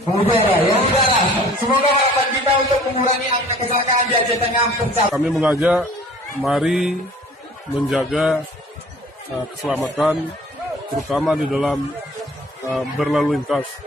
Udara ya, udara. Semoga harapan kita untuk mengurangi angka kecelakaan di Aceh Tengah tercapai. Kami mengajak, mari menjaga keselamatan, terutama di dalam berlalu lintas.